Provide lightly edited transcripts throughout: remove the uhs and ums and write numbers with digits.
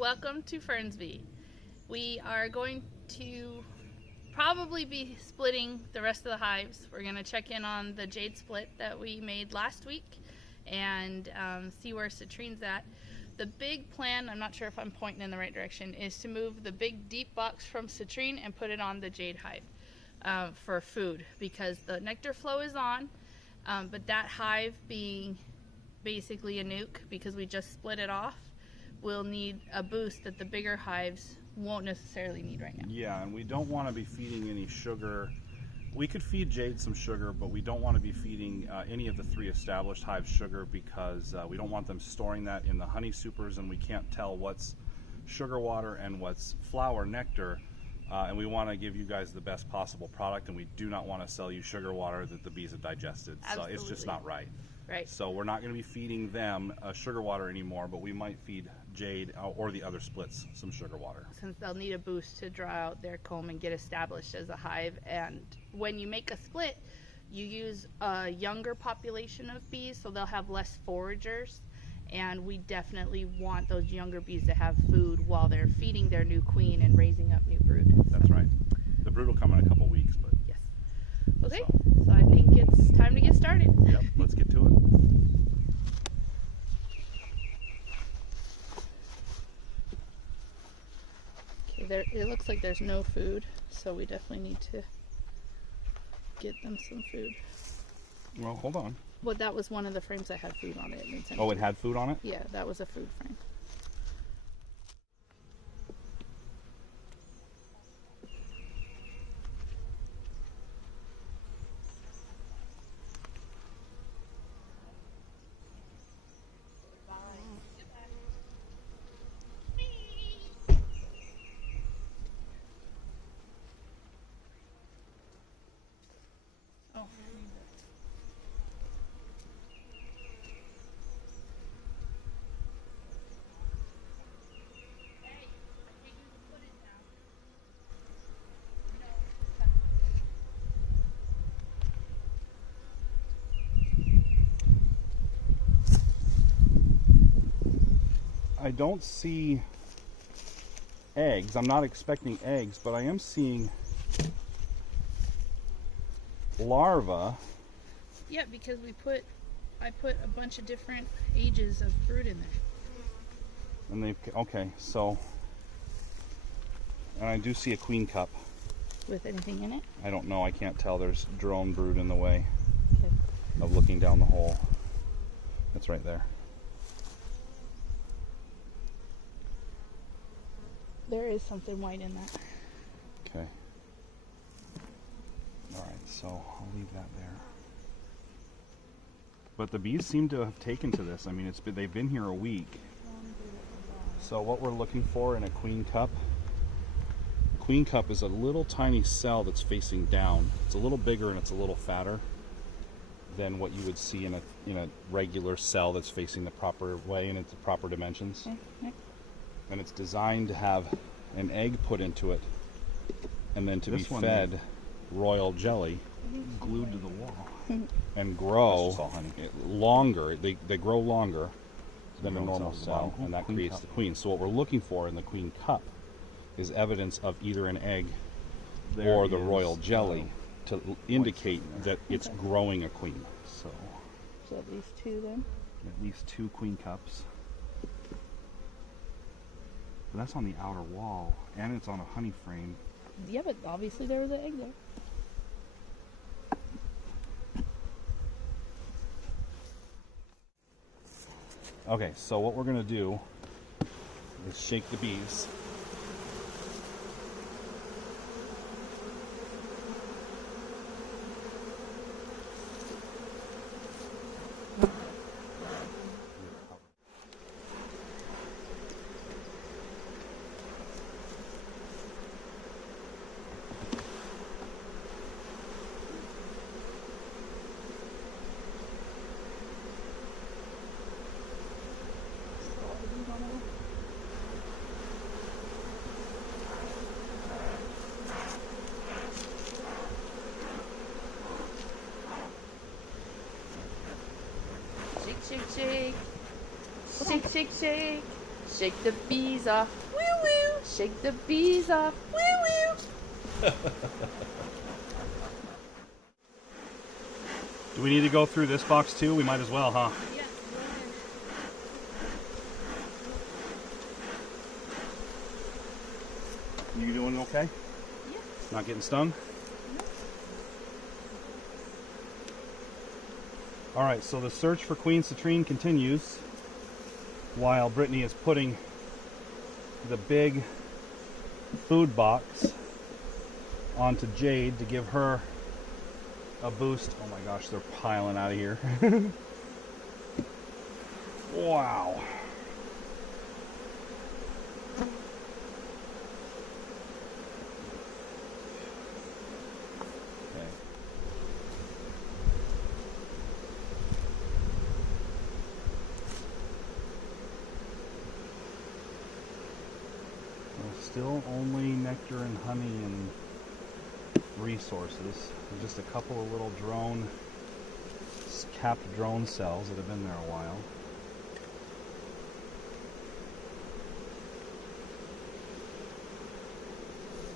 welcome to Fernsby. We are going to probably be splitting the rest of the hives. We're going to check in on the Jade split that we made last week and see where Citrine's at. The big plan, I'm not sure if I'm pointing in the right direction, is to move the big deep box from Citrine and put it on the Jade hive for food, because the nectar flow is on, but that hive being basically a nuke because we just split it off, will need a boost that the bigger hives won't necessarily need right now. Yeah, and we don't want to be feeding any sugar. We could feed Jade some sugar, but we don't want to be feeding any of the 3 established hives sugar, because we don't want them storing that in the honey supers, and we can't tell what's sugar water and what's flower nectar. And we want to give you guys the best possible product, and we do not want to sell you sugar water that the bees have digested. Absolutely. So it's just not right. Right. So we're not going to be feeding them sugar water anymore, but we might feed Jade or the other splits some sugar water, since they'll need a boost to draw out their comb and get established as a hive. And when you make a split, you use a younger population of bees, so they'll have less foragers, and we definitely want those younger bees to have food while they're feeding their new queen and raising up new brood. That's right. The brood will come in a couple weeks, but yes. Okay, so I think it's time to get started. Yep, let's get to it. Okay, it looks like there's no food, so we definitely need to get them some food. Well, hold on. Well, that was one of the frames that had food on it. Oh, it had food on it? Yeah, that was a food frame. I don't see eggs. I'm not expecting eggs, but I am seeing larvae. Yeah, because I put a bunch of different ages of brood in there. And they've, okay, so, and I do see a queen cup. With anything in it? I don't know, I can't tell. There's drone brood in the way Okay. of looking down the hole. It's right there. There is something white in that. Okay. All right, so I'll leave that there. But the bees seem to have taken to this. I mean, they've been here a week. So what we're looking for in a queen cup is a little tiny cell that's facing down. It's a little bigger and it's a little fatter than what you would see in a regular cell that's facing the proper way and its proper dimensions. Okay. And it's designed to have an egg put into it and then to be fed royal jelly glued to the wall and grow longer. They grow longer than a normal cell, and that creates the queen. So what we're looking for in the queen cup is evidence of either an egg or the royal jelly to indicate that it's growing a queen. So at least 2 then? at least 2 queen cups. But that's on the outer wall, and it's on a honey frame. Yeah, but obviously there was an egg there. Okay, so what we're gonna do is shake the bees. Shake, shake, shake. Shake, shake, shake. Shake the bees off. Woo woo. Shake the bees off. Woo woo. Do we need to go through this box too? We might as well, huh? Yeah, go ahead. You doing okay? Yeah. Not getting stung? No. Alright, so the search for Queens Citrine continues while Brittany is putting the big food box onto Jade to give her a boost. Oh my gosh, they're piling out of here. Wow. Okay. Well, still only nectar and honey and resources. There's just a couple of little drone, capped drone cells that have been there a while.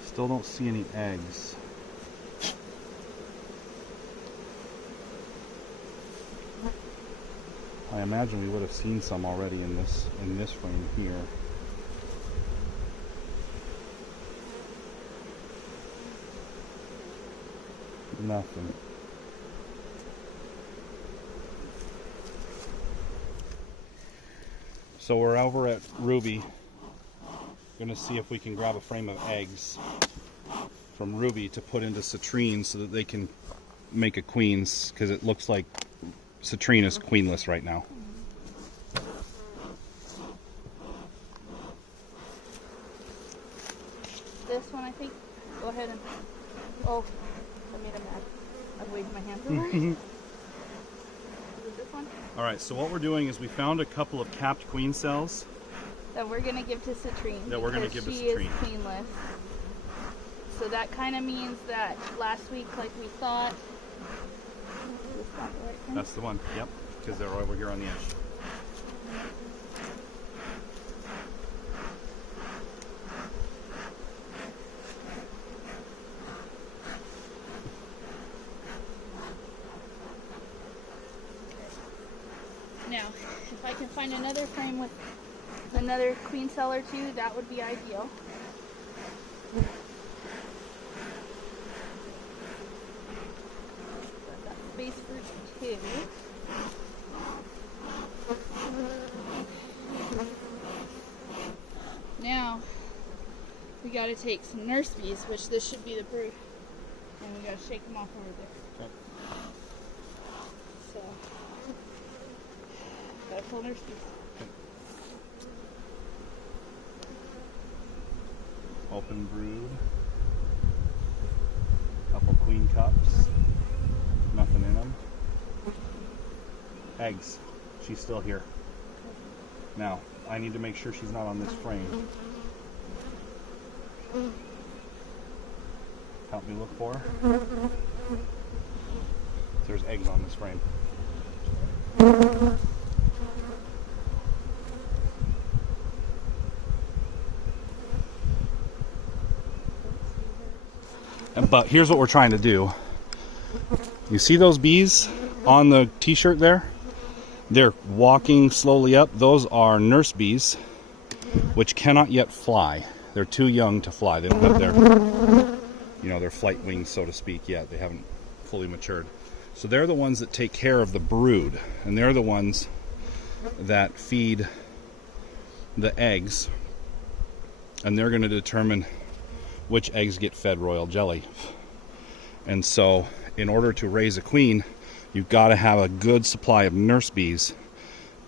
Still don't see any eggs. I imagine we would have seen some already in this frame here. Nothing. So we're over at Ruby. Gonna see if we can grab a frame of eggs from Ruby to put into Citrine so that they can make a queens, because it looks like Citrine is queenless right now. This one, I think. Go ahead and. Oh, I made him mad. I've waved my hand over. Is it this one? Alright, so what we're doing is we found a couple of capped queen cells. That we're going to give to Citrine. That we're going to give to Citrine. Citrine. She is queenless. So that kind of means that last week, like we thought. Is this not the right thing? That's the one, yep, because they're over here on the edge. Now, if I can find another frame with another queen cell or two, that would be ideal. I've got space for two. Now, we gotta take some nurse bees, which this should be the brood, and we gotta shake them off over there. Okay. So, gotta pull nurse bees. Open brood. Couple queen cups. Nothing in them. Eggs. She's still here. Now, I need to make sure she's not on this frame. Help me look for her. There's eggs on this frame. But here's what we're trying to do. You see those bees on the t-shirt there? They're walking slowly up. Those are nurse bees, which cannot yet fly. They're too young to fly. They don't have their flight wings, so to speak, yet. They haven't fully matured. So they're the ones that take care of the brood, and they're the ones that feed the eggs, and they're going to determine which eggs get fed royal jelly. And so in order to raise a queen, you've got to have a good supply of nurse bees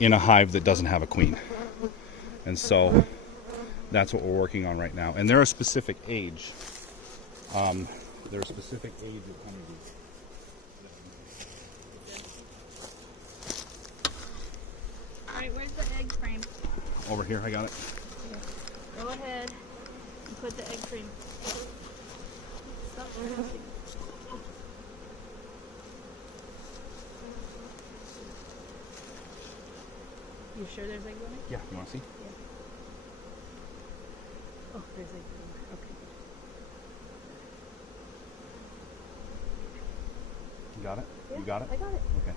in a hive that doesn't have a queen. And so that's what we're working on right now. And they're a specific age. They're a specific age of honeybees. Alright, where's the egg frame? Over here, I got it. Go ahead and put the egg frame. Stop. You sure there's eggs on it? Yeah, you want to see? Yeah. Oh, there's eggs everywhere. Okay. You got it? Yeah, You got it? I got it. Okay.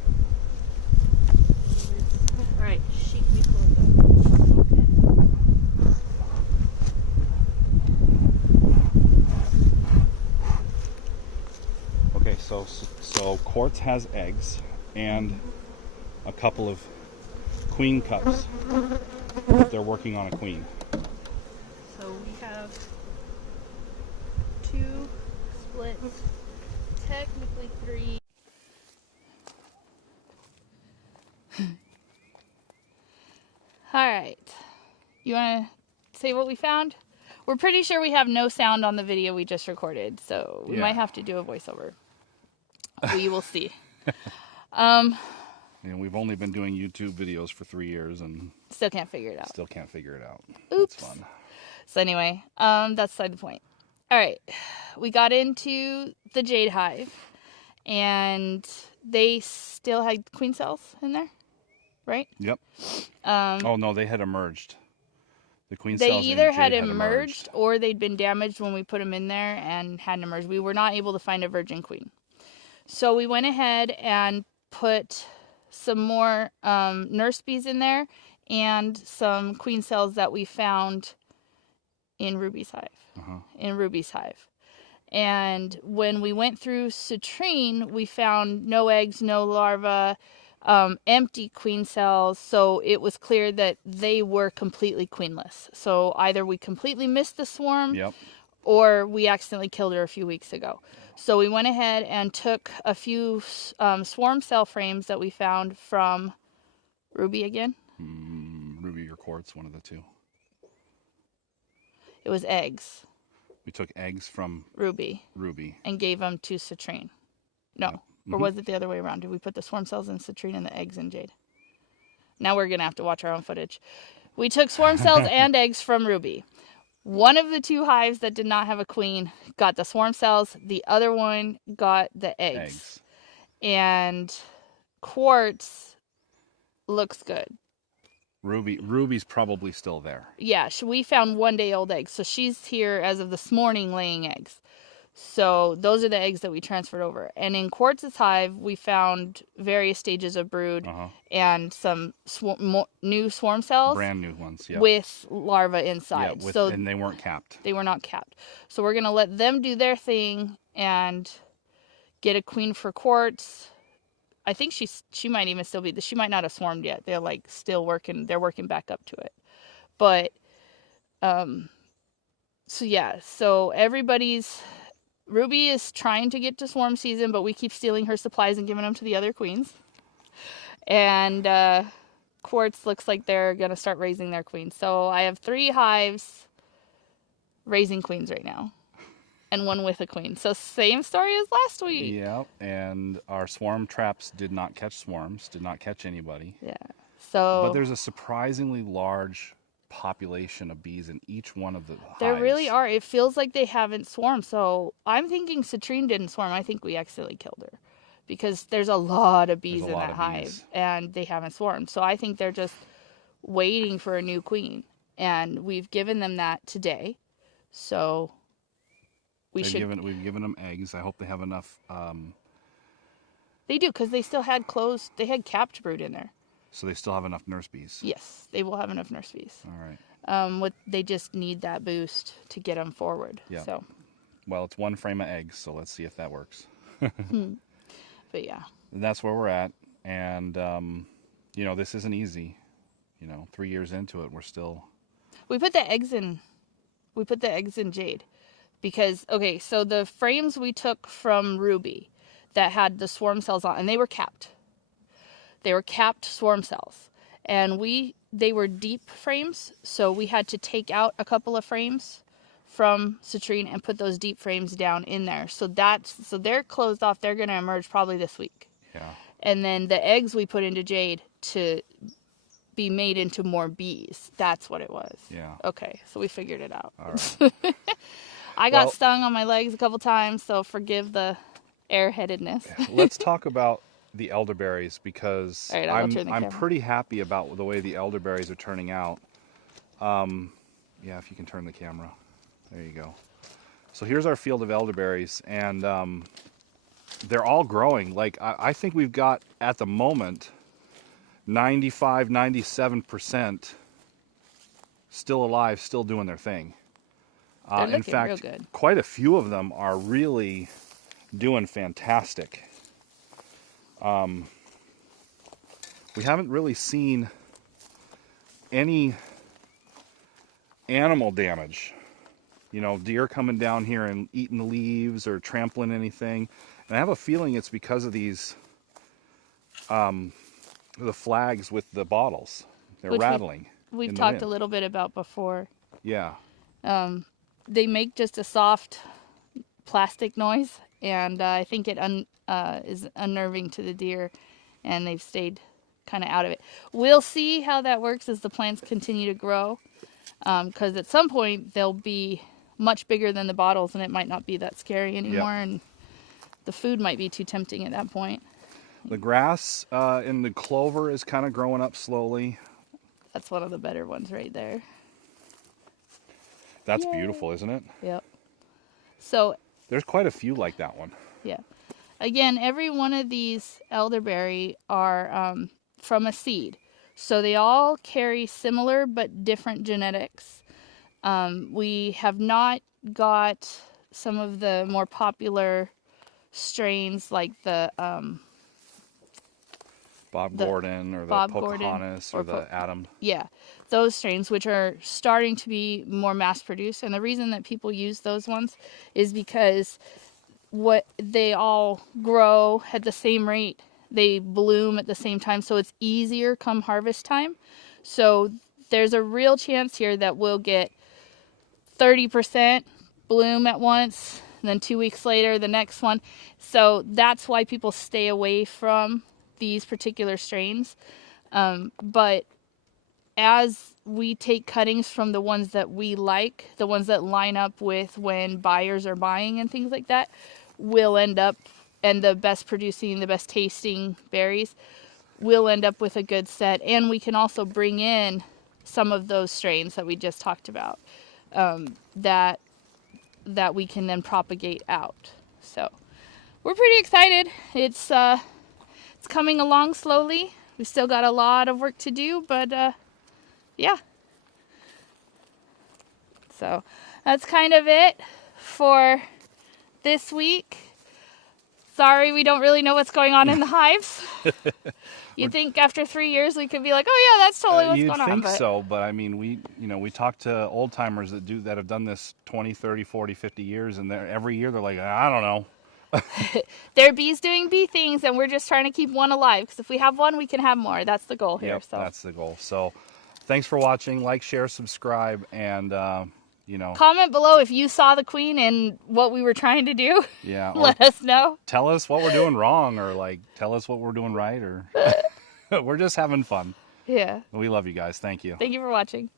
All right, sheet me close up. Okay, so Quartz has eggs and a couple of queen cups. They're working on a queen. So we have 2 splits, technically 3. All right, you want to say what we found? We're pretty sure we have no sound on the video we just recorded, so we might have to do a voiceover. We will see. We've only been doing YouTube videos for 3 years and still can't figure it out. Oops. That's fun. So anyway, that's beside the point. All right, we got into the Jade hive, and they still had queen cells in there, right? Yep. Oh no, they had emerged. The queen cells. They either had emerged or they'd been damaged when we put them in there and hadn't emerged. We were not able to find a virgin queen. So we went ahead and put some more nurse bees in there and some queen cells that we found in Ruby's hive. And when we went through citrine, we found no eggs, no larvae, empty queen cells. So it was clear that they were completely queenless. So either we completely missed the swarm, or we accidentally killed her a few weeks ago. So we went ahead and took a few swarm cell frames that we found from Ruby again. Ruby or Quartz, one of the two. It was eggs. We took eggs from Ruby. And gave them to citrine. No. Or was it the other way around? Did we put the swarm cells in citrine and the eggs in Jade? Now we're going to have to watch our own footage. We took swarm cells and eggs from Ruby. One of the 2 hives that did not have a queen got the swarm cells. The other one got the eggs. And Quartz looks good. Ruby's probably still there. Yeah, we found 1-day-old eggs. So she's here as of this morning laying eggs. So those are the eggs that we transferred over. And in Quartz's hive, we found various stages of brood and some new swarm cells. Brand new ones, with larvae inside. And they weren't capped. They were not capped. So we're going to let them do their thing and get a queen for Quartz. I think she might even still be, she might not have swarmed yet. They're like still working, they're working back up to it. But, so Ruby is trying to get to swarm season, but we keep stealing her supplies and giving them to the other queens. And Quartz looks like they're going to start raising their queens. So I have 3 hives raising queens right now. And 1 with a queen. So same story as last week. Yep, and our swarm traps did not catch swarms, did not catch anybody. Yeah. But there's a surprisingly large population of bees in each one of the hives. There really are. It feels like they haven't swarmed. So I'm thinking citrine didn't swarm. I think we accidentally killed her. Because there's a lot of bees in that hive. And they haven't swarmed. So I think they're just waiting for a new queen. And we've given them that today. So we've given them eggs. I hope they have enough. They do, because they still had they had capped brood in there. So they still have enough nurse bees. Yes, they will have enough nurse bees. All right. They just need that boost to get them forward. Yeah. So. Well, it's 1 frame of eggs, so let's see if that works. But yeah. And that's where we're at, and this isn't easy. 3 years into it, we're still. We put the eggs in Jade. Because, so the frames we took from Ruby that had the swarm cells on, and they were capped. They were capped swarm cells. And they were deep frames, so we had to take out a couple of frames from citrine and put those deep frames down in there. So they're closed off. They're going to emerge probably this week. Yeah. And then the eggs we put into Jade to be made into more bees. That's what it was. Yeah. Okay, so we figured it out. All right. I got stung on my legs a couple times, so forgive the airheadedness. Let's talk about the elderberries, because I'm pretty happy about the way the elderberries are turning out. Yeah, if you can turn the camera. There you go. So here's our field of elderberries, and they're all growing. Like I think we've got at the moment 95, 97% still alive, still doing their thing. In fact, real good. quite a few of them are really doing fantastic. We haven't really seen any animal damage. You know, deer coming down here and eating the leaves or trampling anything. And I have a feeling it's because of these, the flags with the bottles. They're rattling. We've talked a little bit about before. Yeah. They make just a soft plastic noise, and I think it is unnerving to the deer, and they've stayed kind of out of it. We'll see how that works as the plants continue to grow, because at some point they'll be much bigger than the bottles, and it might not be that scary anymore, and the food might be too tempting at that point. The grass in the clover is kind of growing up slowly. That's one of the better ones right there. That's beautiful, isn't it? Yep. So there's quite a few like that one. Yeah. Again, every one of these elderberry are from a seed. So they all carry similar but different genetics. We have not got some of the more popular strains like the Bob Gordon or the Pocahontas or the Adam. Yeah, those strains, which are starting to be more mass produced. And the reason that people use those ones is because they all grow at the same rate. They bloom at the same time, so it's easier come harvest time. So there's a real chance here that we'll get 30% bloom at once, and then 2 weeks later the next one. So that's why people stay away from these particular strains. But as we take cuttings from the ones that we like, the ones that line up with when buyers are buying and things like that, we'll end up, and the best producing, the best tasting berries, we'll end up with a good set. And we can also bring in some of those strains that we just talked about, that we can then propagate out. So we're pretty excited. It's coming along slowly. We still got a lot of work to do, but yeah. So that's kind of it for this week. Sorry, we don't really know what's going on in the hives. You'd think after 3 years we could be like, oh yeah, that's totally what's going on. You'd think so, but I mean, we talk to old timers that have done this 20, 30, 40, 50 years, and every year they're like, I don't know. There are bees doing bee things, and we're just trying to keep one alive, because if we have one, we can have more. That's the goal here. Yep, so that's the goal. So thanks for watching. Like, share, subscribe, and comment below if you saw the queen and what we were trying to do. Yeah. Let us know. Tell us what we're doing wrong, or tell us what we're doing right, or we're just having fun. Yeah. We love you guys. Thank you. Thank you for watching.